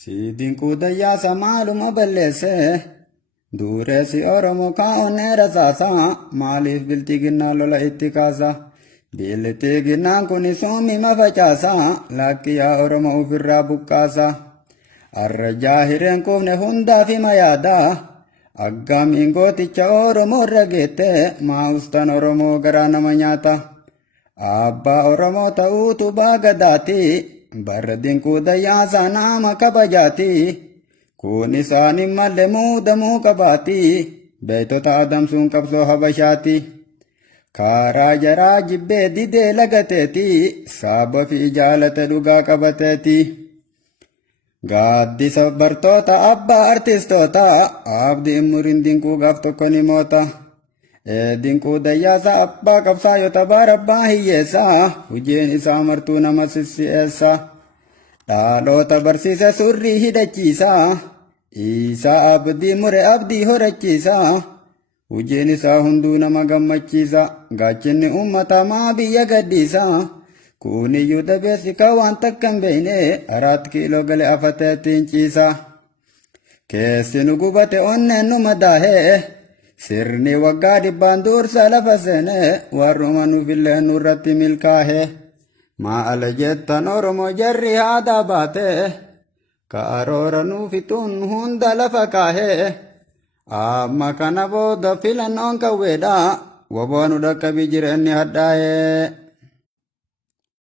Siidin kuudayyaasa maaluma balleesse dureessi Oromoo kaa'onnee rasaasa maaliif biltiginnaa lola itti kaasa biltiginnaan kun soomima facaasa lakkiyaa Oromoo ofirraa buqqaasa arra jaahireen kuufne hundaaf hima yaada aggaamiin gooticha Oromoo irra geette maa'ustan Oromoo garaa nama nyaata abbaa Oromoo ta'uutu baagadaati bardiin kuudayyaasa nama kabajaati. Kun isaanin malle muudamuu qabaati beektota adamsuun qabsoo habashaati karaa jaraa jibbee didee lagateeti saaba fi jaalate dhugaa qabateeti gaaddisa bartoota abbaa artistoota abdii umurin dinquu gaaf tokko ni moota dinquu dayyaasa abbaa qabsaayota baarabbaa hiyyeessa hojiin isaa martuu nama sissi'eessa dhaloota barsiisa surrii hidhachiisa isaa abdii mure abdii horachiisa hojiin isaa hunduu nama gammachiisa gaachinni ummata maa biyya gadhiisa kuniyyuu dabeessi ka waan takka hin beeyne 4 kiiloo gale afateettiin ciisa keessi nu gubate onneen nu madaahee sirni waggaa dhibbaan dursa lafa seene warruma nuufillee nurratti milkaahee maal jettan Oromoo jarri haadaa baate ka aroora nuufituun hunda lafa kaahee amma kana booda filannoon qawweedha woboonu dhaqqabii jireenyi hadhaa'ee.